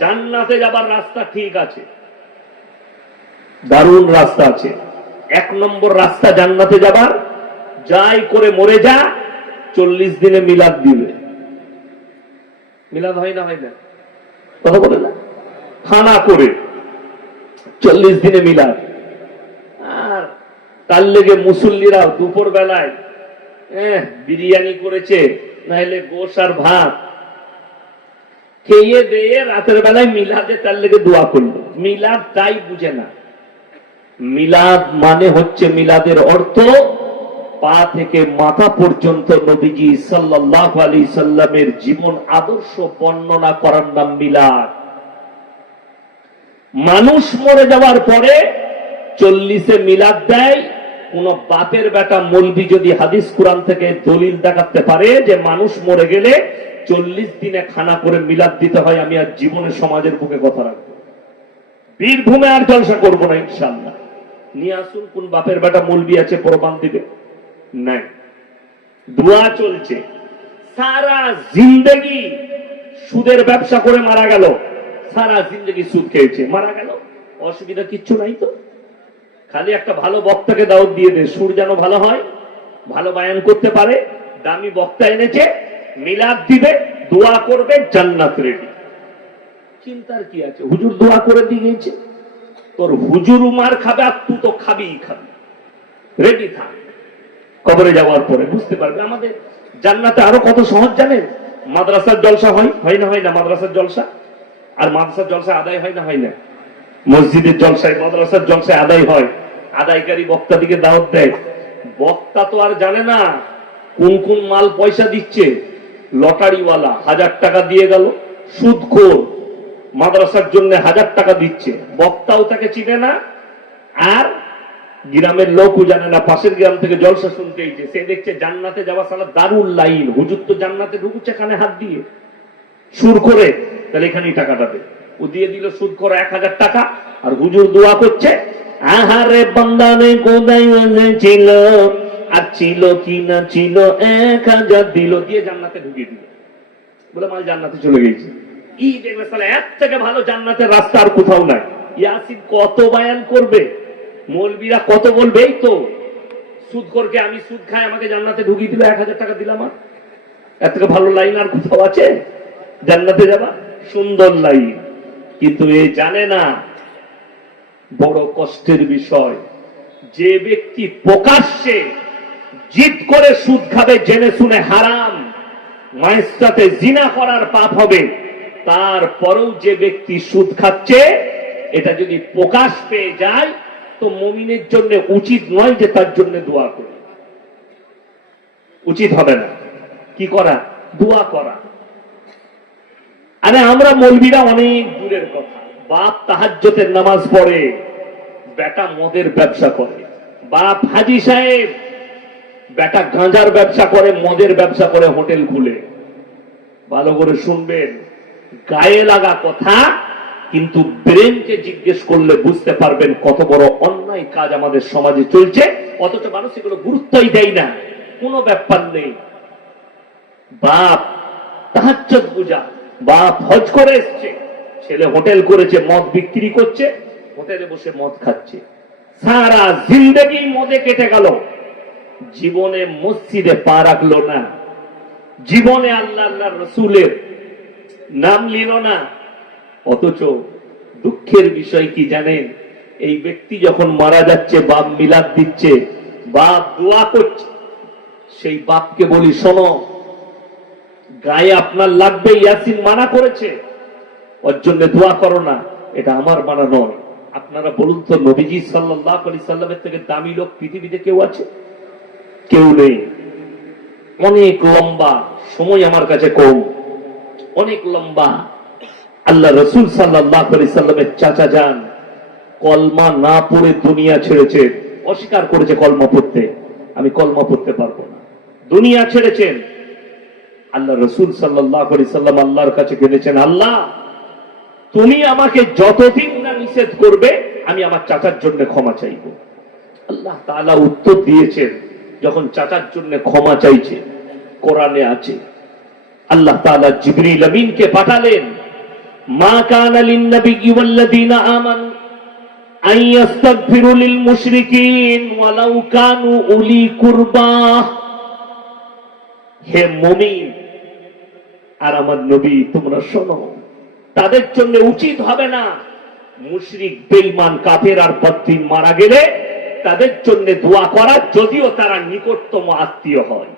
জান্নাতে যাবার রাস্তা ঠিক আছে। দারুণ রাস্তা আছে। এক নম্বর রাস্তা জান্নাতে যাবার যাই করে মরে যা চল্লিশ দিনে মিলাদ দিবে। মিলাদ হয় না হয় না? কথা বলে না? খানা করে চল্লিশ দিনে মিলাদ। আর তার লেগে মুসল্লিরা দুপুর বেলায় বিরিয়ানি করেছে নাহলে গোস আর ভাত। খেয়ে দিয়ে রাতের বেলায় মিলাদে তার লেগে দোয়া করল। মিলাদ তাই বুঝে না। মিলাদ মানে হচ্ছে মিলাদের অর্থ পা থেকে মাথা পর্যন্ত নবীজি সাল্লাহ আলী সাল্লামের জীবন আদর্শ বর্ণনা করার নাম মিলাদ। মানুষ মরে যাওয়ার পরে চল্লিশে মিলাদ দেয়। কোন বাপের বেটা মলবি যদি হাদিস কোরআন থেকে দলিল দেখাতে পারে যে মানুষ মরে গেলে চল্লিশ দিনে খানা করে মিলাদ দিতে হয়, আমি আর জীবনে সমাজের বুকে কথা রাখব বীরভূমে আর জলসা করব না ইনশাল্লাহ নিয়ে আসুন, কোন বাপের বেটা মলবি আছে, প্রমাণ দিবে। নাই। দোয়া চলছে। সারা জিন্দগি সুদের ব্যবসা করে মারা গেল। সারা জিন্দগি সুদ খেয়েছে। মারা গেল? অসুবিধা কিচ্ছু নাই তো। খালি একটা ভালো বক্তাকে দাওয়াত দিয়ে দে, সুর যেন ভালো হয়, ভালো বায়ান করতে পারে। দামি বক্তা এনেছে মিলাদ দিবে, দোয়া করবে, জান্নাত রেডি চিন্তার কি আছে? হুজুর দোয়া করে দিয়েছে। তোর হুজুর উমার খাবে আর তুই তো খাবিই খাবি। রেডি থাক। কবরে যাওয়ার পরে, বুঝতে পারবে? আমাদের জান্নাতে আরও কত সহজ জানেন? মাদ্রাসার জলসা হয়? হয় না হয় না মাদ্রাসার জলসা? আর মাদ্রাসার জলসা আদায় হয় না হয় না? মসজিদের জলসায়, মাদ্রাসার জলসায় আদায় হয়। আদায়কারী বক্তা দিকে দাওয়াত দেয়। বক্তা তো আর জানে না কোন কোন মাল পয়সা দিচ্ছে। লটারিওয়ালা হাজার টাকা দিয়ে গেল, সুদখোর মাদ্রাসার জন্য হাজার টাকা দিচ্ছে। বক্তাও তাকে চিনে না, আর গ্রামের লোকও জানে না। পাশের গ্রাম থেকে জলসা শুনতে এইছে সে দেখছে জান্নাতে যাওয়া সালা দারুল লাইন। হুজুর তো জান্নাতে ঢুকুচ্ছে এখানে হাত দিয়ে। সুর করে, তাহলে এখানেই টাকাটা দে। ও দিয়ে দিল সুদ করে এক হাজার টাকা, আর হুজুর দোয়া করছে, আহারে বন্দানে কোদাই ছিল? আর ছিল কি না ছিল, এক হাজার দিল দিয়ে জান্নাতে ঢুকিয়ে দিল। বলে মাল জান্নাতে চলে গেছে। ই দেখবে তাহলে এক থেকে ভালো জান্নাতের রাস্তা আর কোথাও নাই। ইয়াসিন কত বায়ান করবে? মৌলবীরা কত বলবে? তো। সুদ করকে আমি সুদ খাই, আমাকে জান্নাতে ঢুকিয়ে দিল, এক হাজার টাকা দিলাম এর থেকে ভালো লাইন আর কোথাও আছে? জান্নাতে যাবা? সুন্দর লাইন। কিন্তু এ জানে না, বড় কষ্টের বিষয়, যে ব্যক্তি প্রকাশ্যে জিদ করে সুদ খাবে, জেনে শুনে হারাম। মায়ের সাথে জিনা করার পাপ হবে। তারপরেও যে ব্যক্তি সুদ খাচ্ছে, এটা যদি প্রকাশ পেয়ে যায়, তো মমিনের জন্য উচিত নয় যে তার জন্য দোয়া করে। উচিত হবে না। কি করা? দোয়া করা। আরে আমরা মলবিরা অনেক দূরের কথা। বাপ তাহাজ্যতের নামাজ পড়ে, বেটা মদের ব্যবসা করে। বাপ হাজি সাহেব বেটা গাঁজার ব্যবসা করে, মদের ব্যবসা করে, হোটেল খুলে। ভালো করে শুনবেন। গায়ে লাগা কথা, কিন্তু ব্রেনকে জিজ্ঞেস করলে বুঝতে পারবেন কত বড় অন্যায় কাজ আমাদের সমাজে চলছে, অথচ মানুষ এগুলো গুরুত্বই দেয় না। কোনো ব্যাপার নেই। বাপ তাহাজ্জত বুঝা বাপ হজ করে এসছে, ছেলে হোটেল করেছে, মদ বিক্রি করছে, হোটেলে বসে মদ খাচ্ছে। সারা জিন্দগি মদে কেটে গেল। জীবনে মসজিদে পা রাখল না। জীবনে আল্লাহ আল্লাহ রসুলের নাম নিল না। অথচ দুঃখের বিষয় কি জানেন? এই ব্যক্তি যখন মারা যাচ্ছে, বাপ মিলাদ দিচ্ছে, বাপ দোয়া করছে, সেই বাপকে বলি, শোনো, গায়ে আপনার লাগবে, ইয়াসিন মানা করেছে। ওর জন্য দোয়া করো না, এটা আমার মানা নয়। আপনারা বলুন তো, নবীজি সাল্লাহ আলি সাল্লামের থেকে দামি লোক পৃথিবীতে কেউ আছে? কেউ নেই। অনেক লম্বা সময় আমার কাছে কম। অনেক লম্বা। আল্লাহ রসুল সাল্লাহ সাল্লামের চাচা যান। কলমা না পড়ে দুনিয়া ছেড়েছে। অস্বীকার করেছে কলমা পড়তে। আমি কলমা পড়তে পারব না। দুনিয়া ছেড়েছেন। আল্লাহ রসুল সাল্লাহ সাল্লাম আল্লাহর কাছে কেঁদেছেন, আল্লাহ, তুমি আমাকে যতদিন না নিষেধ করবে, আমি আমার চাচার জন্য ক্ষমা চাইব। আল্লাহ তালা উত্তর দিয়েছেন যখন চাচার জন্য ক্ষমা চাইছে, কোরআনে আছে, আল্লাহ তাআলা জিবরিল আমিনকে পাঠালেন, মা কানা মুশরিকিন ওয়ালাউ কানু উলি কুরবা। হে মুমিন, আর আমার নবী, তোমরা শোনো, তাদের জন্য উচিত হবে না, মুশরিক, বেঈমান, কাফের আর বদ্দিন মারা গেলে তাদের জন্য দোয়া করা যদিও তারা নিকটতম আত্মীয় হয়।